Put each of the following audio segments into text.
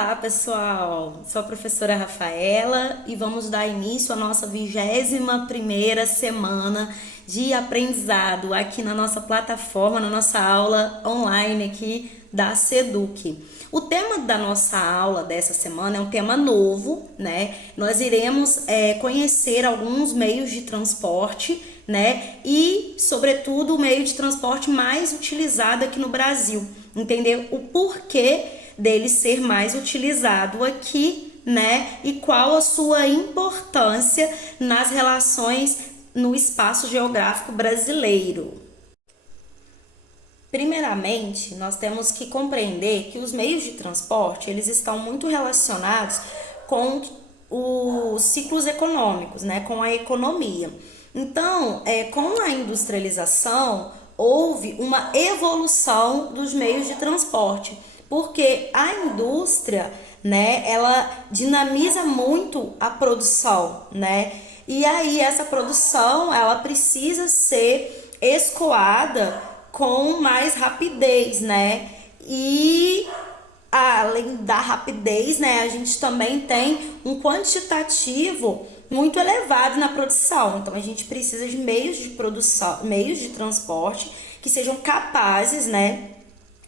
Olá, pessoal! Sou a professora Rafaela e vamos dar início à nossa 21ª semana de aprendizado aqui na nossa plataforma, na nossa aula online aqui da Seduc. O tema da nossa aula dessa semana é um tema novo, né? Nós iremos conhecer alguns meios de transporte, né? E, sobretudo, o meio de transporte mais utilizado aqui no Brasil. Entender o porquê dele ser mais utilizado aqui, né? E qual a sua importância nas relações no espaço geográfico brasileiro. Primeiramente, nós temos que compreender que os meios de transporte, eles estão muito relacionados com os ciclos econômicos, né? Com a economia. Então, com a industrialização, houve uma evolução dos meios de transporte, porque a indústria, né, ela dinamiza muito a produção, né? E aí essa produção, ela precisa ser escoada com mais rapidez, né? E além da rapidez, né, a gente também tem um quantitativo muito elevado na produção. Então a gente precisa de meios de produção, meios de transporte que sejam capazes, né,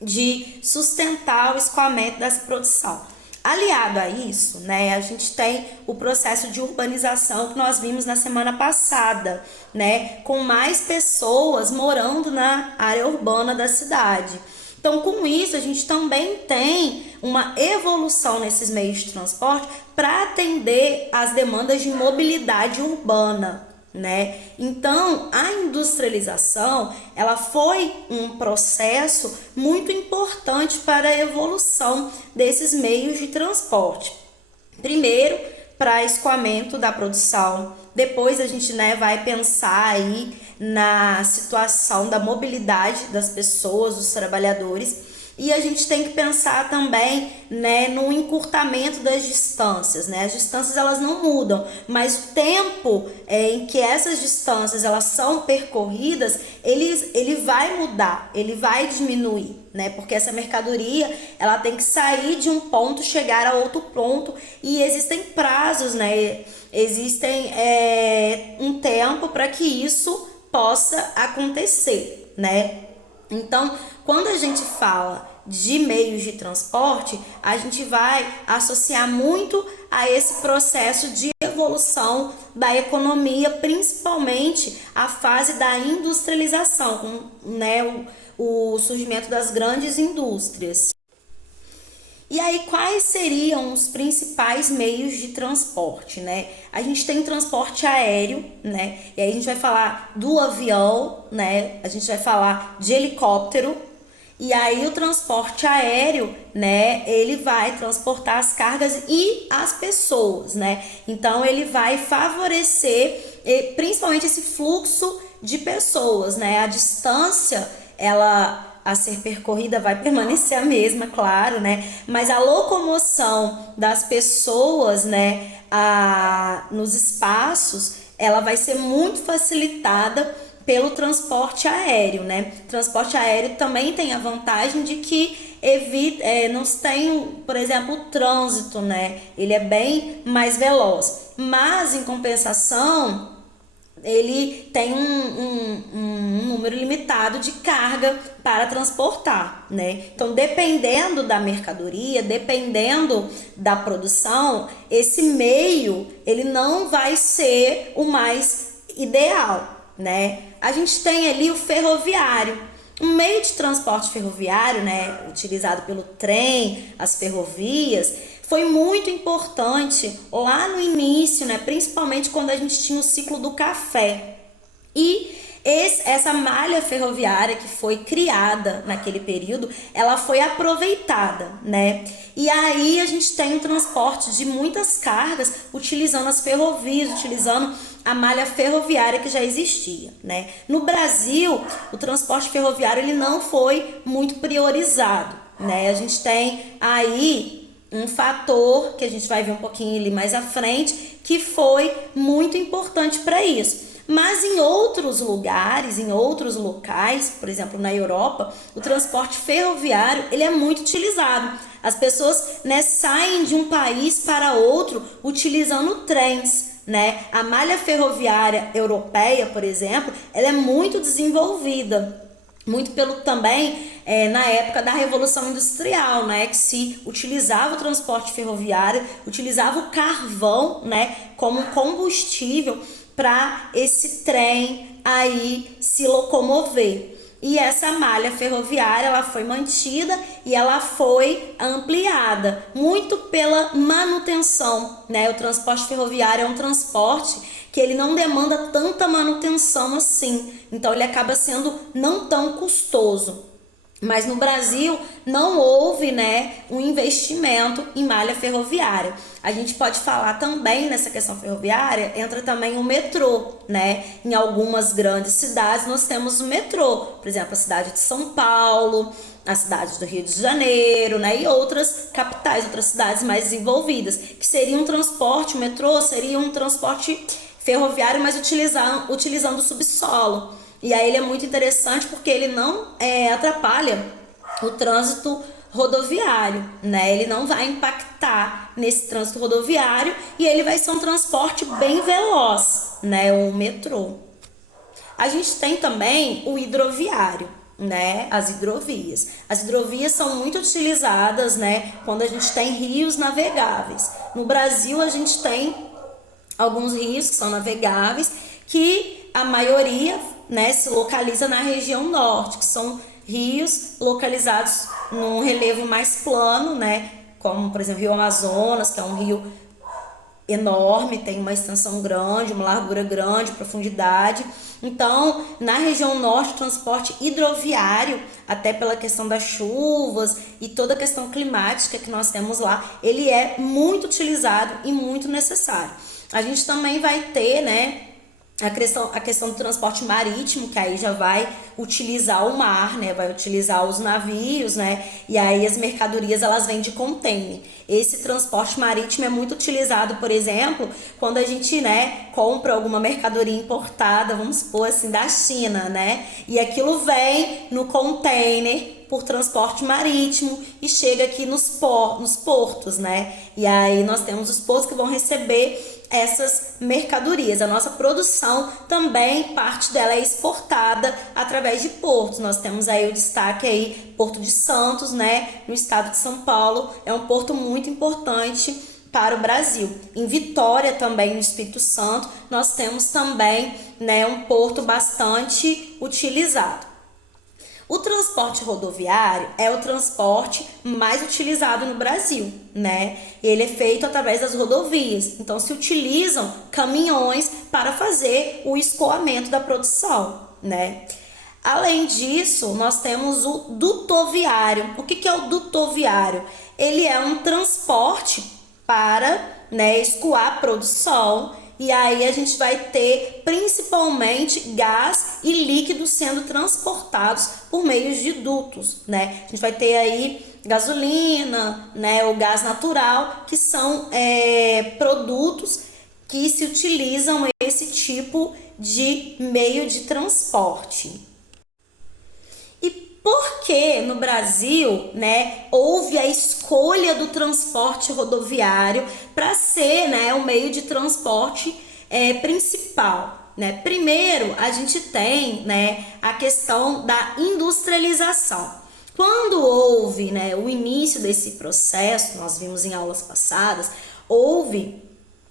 de sustentar o escoamento dessa produção. Aliado a isso, né, a gente tem o processo de urbanização que nós vimos na semana passada, né, com mais pessoas morando na área urbana da cidade. Então, com isso, a gente também tem uma evolução nesses meios de transporte para atender às demandas de mobilidade urbana, né? Então, a industrialização, ela foi um processo muito importante para a evolução desses meios de transporte. Primeiro, para escoamento da produção. Depois a gente, né, vai pensar aí na situação da mobilidade das pessoas, dos trabalhadores. E a gente tem que pensar também, né, no encurtamento das distâncias, né? As distâncias elas não mudam, mas o tempo em que essas distâncias elas são percorridas, ele vai mudar, ele vai diminuir, né? Porque essa mercadoria ela tem que sair de um ponto, chegar a outro ponto, e existem prazos, né? Existem um tempo para que isso possa acontecer, né? Então, quando a gente fala de meios de transporte, a gente vai associar muito a esse processo de evolução da economia, principalmente a fase da industrialização, com, né, o surgimento das grandes indústrias. E aí, quais seriam os principais meios de transporte, né? A gente tem transporte aéreo, né? E aí a gente vai falar do avião, né? A gente vai falar de helicóptero. E aí o transporte aéreo, né? Ele vai transportar as cargas e as pessoas, né? Então ele vai favorecer principalmente esse fluxo de pessoas, né? A distância, ela a ser percorrida vai permanecer a mesma, claro, né? Mas a locomoção das pessoas, né, nos espaços, ela vai ser muito facilitada pelo transporte aéreo, né? Transporte aéreo também tem a vantagem de que não tem, por exemplo, o trânsito, né? Ele é bem mais veloz. Mas, em compensação, ele tem um número limitado de carga para transportar, né? Então, dependendo da mercadoria, dependendo da produção, esse meio, ele não vai ser o mais ideal, né? A gente tem ali o ferroviário. Um meio de transporte ferroviário, né, utilizado pelo trem, as ferrovias, foi muito importante lá no início, né, principalmente quando a gente tinha o ciclo do café. E essa malha ferroviária que foi criada naquele período, ela foi aproveitada, né? E aí a gente tem o transporte de muitas cargas utilizando as ferrovias, utilizando a malha ferroviária que já existia, né? No Brasil, o transporte ferroviário ele não foi muito priorizado, né? A gente tem aí um fator que a gente vai ver um pouquinho ali mais à frente que foi muito importante para isso. Mas em outros lugares, em outros locais, por exemplo, na Europa, o transporte ferroviário ele é muito utilizado. As pessoas, né, saem de um país para outro utilizando trens, né? A malha ferroviária europeia, por exemplo, ela é muito desenvolvida. Muito pelo também na época da Revolução Industrial, né, que se utilizava o transporte ferroviário, utilizava o carvão, né, como combustível para esse trem aí se locomover. E essa malha ferroviária ela foi mantida e ela foi ampliada muito pela manutenção, né? O transporte ferroviário é um transporte que ele não demanda tanta manutenção assim, então ele acaba sendo não tão custoso. Mas no Brasil não houve, né, um investimento em malha ferroviária. A gente pode falar também nessa questão ferroviária, entra também o metrô, né? Em algumas grandes cidades nós temos o metrô, por exemplo, a cidade de São Paulo, a cidade do Rio de Janeiro, né? E outras capitais, outras cidades mais desenvolvidas, que seria um transporte, o metrô seria um transporte ferroviário, mas utilizando o subsolo. E aí ele é muito interessante porque ele não atrapalha o trânsito rodoviário, né? Ele não vai impactar nesse trânsito rodoviário e ele vai ser um transporte bem veloz, né? O metrô. A gente tem também o hidroviário, né? As hidrovias. As hidrovias são muito utilizadas, né? Quando a gente tem rios navegáveis. No Brasil a gente tem alguns rios que são navegáveis que a maioria, né, se localiza na região norte, que são rios localizados num relevo mais plano, né, como por exemplo o Rio Amazonas, que é um rio enorme, tem uma extensão grande, uma largura grande, profundidade. Então, na região norte, o transporte hidroviário, até pela questão das chuvas e toda a questão climática que nós temos lá, ele é muito utilizado e muito necessário. A gente também vai ter, né, a questão do transporte marítimo, que aí já vai utilizar o mar, né? Vai utilizar os navios, né? E aí as mercadorias elas vêm de container. Esse transporte marítimo é muito utilizado, por exemplo, quando a gente, né, compra alguma mercadoria importada, vamos supor assim, da China, né? E aquilo vem no container por transporte marítimo e chega aqui nos portos, né? E aí nós temos os portos que vão receber essas mercadorias. A nossa produção também, parte dela é exportada através de portos. Nós temos aí o destaque aí, Porto de Santos, né, no estado de São Paulo, é um porto muito importante para o Brasil. Em Vitória também, no Espírito Santo, nós temos também, né, um porto bastante utilizado. O transporte rodoviário é o transporte mais utilizado no Brasil, né? Ele é feito através das rodovias. Então, se utilizam caminhões para fazer o escoamento da produção, né? Além disso, nós temos o dutoviário. O que é o dutoviário? Ele é um transporte para, né, escoar a produção. E aí a gente vai ter principalmente gás e líquido sendo transportados por meio de dutos, né? A gente vai ter aí gasolina, né, o gás natural, que são produtos que se utilizam esse tipo de meio de transporte. Porque no Brasil, né, houve a escolha do transporte rodoviário para ser, né, o meio de transporte principal, né? Primeiro, a gente tem, né, a questão da industrialização. Quando houve, né, o início desse processo, nós vimos em aulas passadas, houve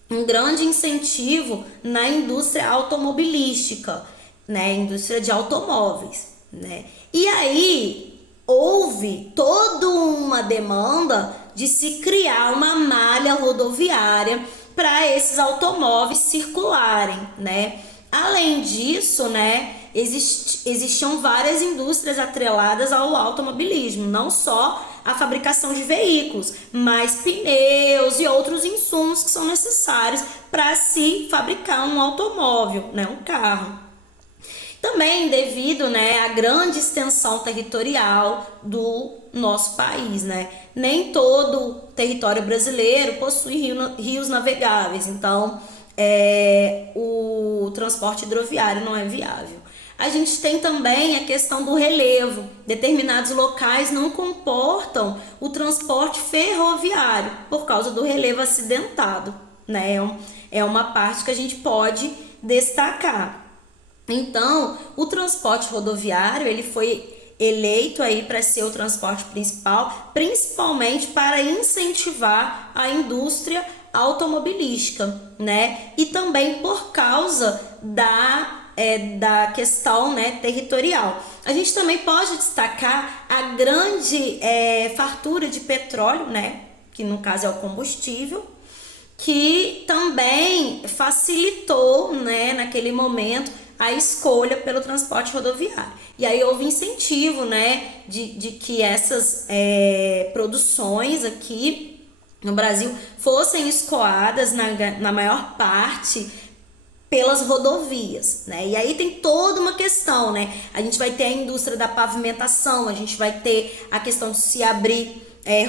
um grande incentivo na indústria automobilística, né, indústria de automóveis, né? E aí houve toda uma demanda de se criar uma malha rodoviária para esses automóveis circularem, né? Além disso, né, existiam várias indústrias atreladas ao automobilismo, não só a fabricação de veículos, mas pneus e outros insumos que são necessários para se fabricar um automóvel, né, um carro. Também devido, né, à grande extensão territorial do nosso país, né? Nem todo o território brasileiro possui rios navegáveis, então o transporte hidroviário não é viável. A gente tem também a questão do relevo. Determinados locais não comportam o transporte ferroviário por causa do relevo acidentado, né? É uma parte que a gente pode destacar. Então, o transporte rodoviário, ele foi eleito aí para ser o transporte principal, principalmente para incentivar a indústria automobilística, né? E também por causa da questão, né, territorial. A gente também pode destacar a grande fartura de petróleo, né, que no caso é o combustível, que também facilitou, né, naquele momento a escolha pelo transporte rodoviário. E aí houve incentivo, né, de que essas produções aqui no Brasil fossem escoadas na maior parte pelas rodovias, né? E aí tem toda uma questão, né? A gente vai ter a indústria da pavimentação, a gente vai ter a questão de se abrir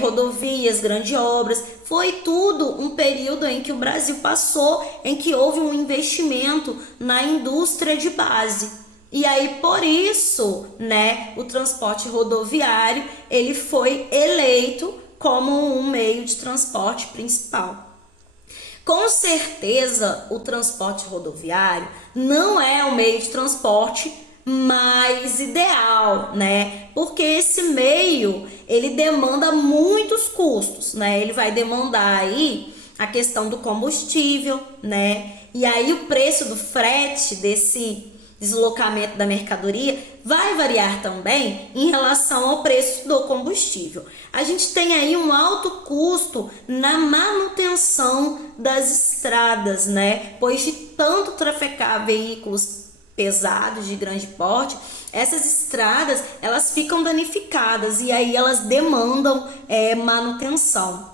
rodovias, grandes obras. Foi tudo um período em que o Brasil passou, em que houve um investimento na indústria de base. E aí, por isso, né, o transporte rodoviário, ele foi eleito como um meio de transporte principal. Com certeza, o transporte rodoviário não é o meio de transporte mais ideal, né? Porque esse meio, ele demanda muitos custos, né? Ele vai demandar aí a questão do combustível, né? E aí o preço do frete desse deslocamento da mercadoria vai variar também em relação ao preço do combustível. A gente tem aí um alto custo na manutenção das estradas, né? Pois de tanto trafegar veículos pesados de grande porte, essas estradas elas ficam danificadas e aí elas demandam manutenção.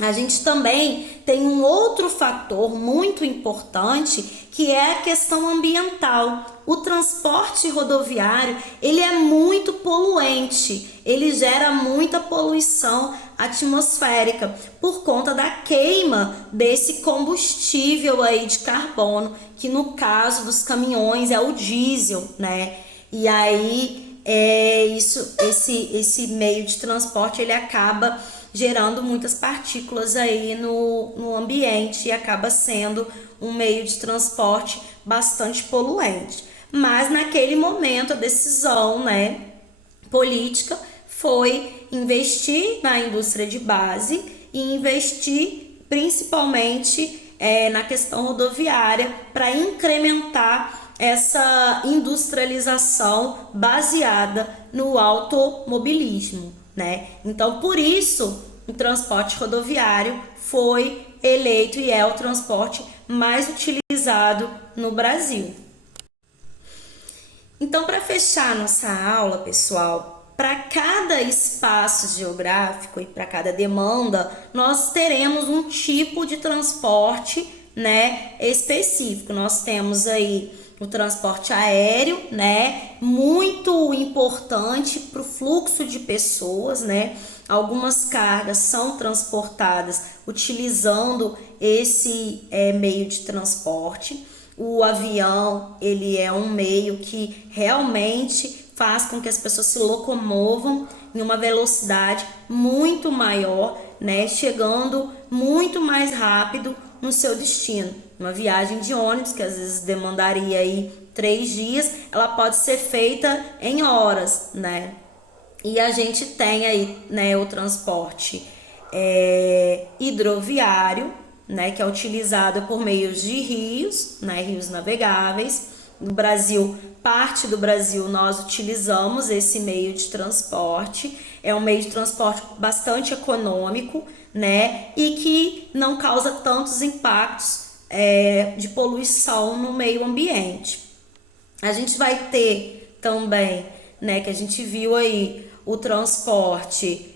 A gente também tem um outro fator muito importante que é a questão ambiental. O transporte rodoviário, ele é muito poluente, ele gera muita poluição atmosférica por conta da queima desse combustível aí de carbono, que no caso dos caminhões é o diesel, né? E aí esse meio de transporte ele acaba gerando muitas partículas aí no ambiente e acaba sendo um meio de transporte bastante poluente. Mas naquele momento a decisão, né, política foi investir na indústria de base e investir principalmente na questão rodoviária para incrementar essa industrialização baseada no automobilismo, né? Então, por isso, o transporte rodoviário foi eleito e é o transporte mais utilizado no Brasil. Então, para fechar nossa aula, pessoal, para cada espaço geográfico e para cada demanda, nós teremos um tipo de transporte, né, específico. Nós temos aí o transporte aéreo, né, muito importante para o fluxo de pessoas, né? Algumas cargas são transportadas utilizando esse meio de transporte. O avião, ele é um meio que realmente faz com que as pessoas se locomovam em uma velocidade muito maior, né, chegando muito mais rápido no seu destino. Uma viagem de ônibus, que às vezes demandaria aí 3 dias, ela pode ser feita em horas, né? E a gente tem aí, né, o transporte hidroviário, né, que é utilizado por meio de rios, né, rios navegáveis. No Brasil, parte do Brasil, nós utilizamos esse meio de transporte. É um meio de transporte bastante econômico, né, e que não causa tantos impactos de poluição no meio ambiente. A gente vai ter também, né, que a gente viu aí, o transporte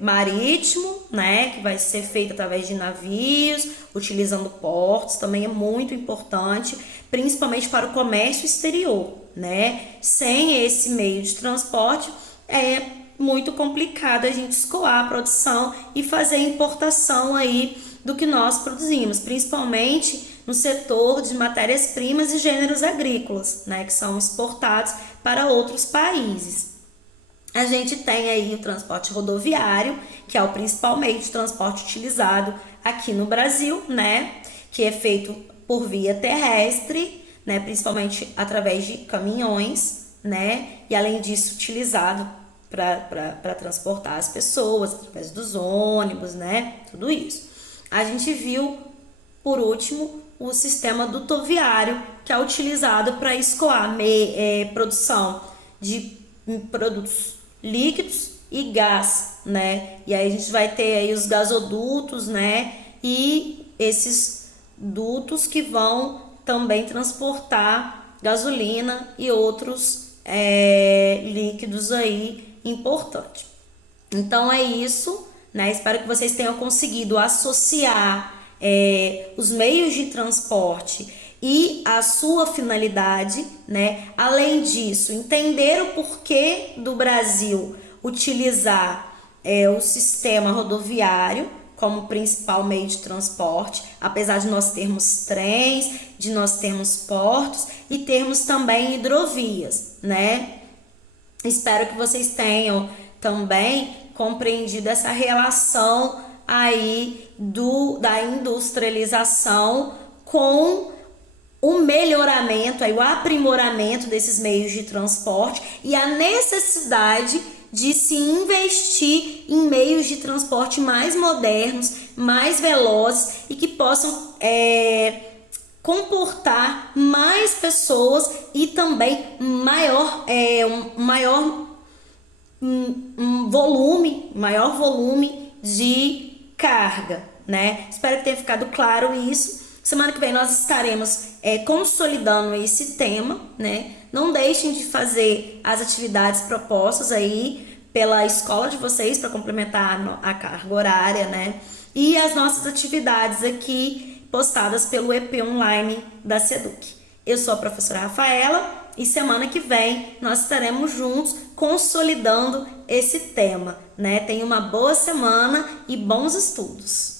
marítimo, né, que vai ser feito através de navios, utilizando portos, também é muito importante, principalmente para o comércio exterior, né? Sem esse meio de transporte é muito complicado a gente escoar a produção e fazer a importação aí do que nós produzimos, principalmente no setor de matérias-primas e gêneros agrícolas, né, que são exportados para outros países. A gente tem aí o transporte rodoviário, que é o principal meio de transporte utilizado aqui no Brasil, né, que é feito por via terrestre, né, principalmente através de caminhões, né, e além disso utilizado para transportar as pessoas através dos ônibus, né, tudo isso. A gente viu, por último, o sistema dutoviário, que é utilizado para escoar produção de produtos líquidos e gás, né? E aí a gente vai ter aí os gasodutos, né? E esses dutos que vão também transportar gasolina e outros líquidos aí importantes. Então é isso, né? Espero que vocês tenham conseguido associar os meios de transporte e a sua finalidade, né? Além disso, entender o porquê do Brasil utilizar o sistema rodoviário como principal meio de transporte, apesar de nós termos trens, de nós termos portos e termos também hidrovias, né? Espero que vocês tenham também compreendido essa relação aí da industrialização com o melhoramento, aí, o aprimoramento desses meios de transporte e a necessidade de se investir em meios de transporte mais modernos, mais velozes e que possam comportar mais pessoas e também maior volume de carga, né? Espero que tenha ficado claro isso. Semana que vem nós estaremos consolidando esse tema, né? Não deixem de fazer as atividades propostas aí pela escola de vocês para complementar a carga horária, né? E as nossas atividades aqui postadas pelo EP Online da SEDUC. Eu sou a professora Rafaela e semana que vem nós estaremos juntos consolidando esse tema, né? Tenha uma boa semana e bons estudos!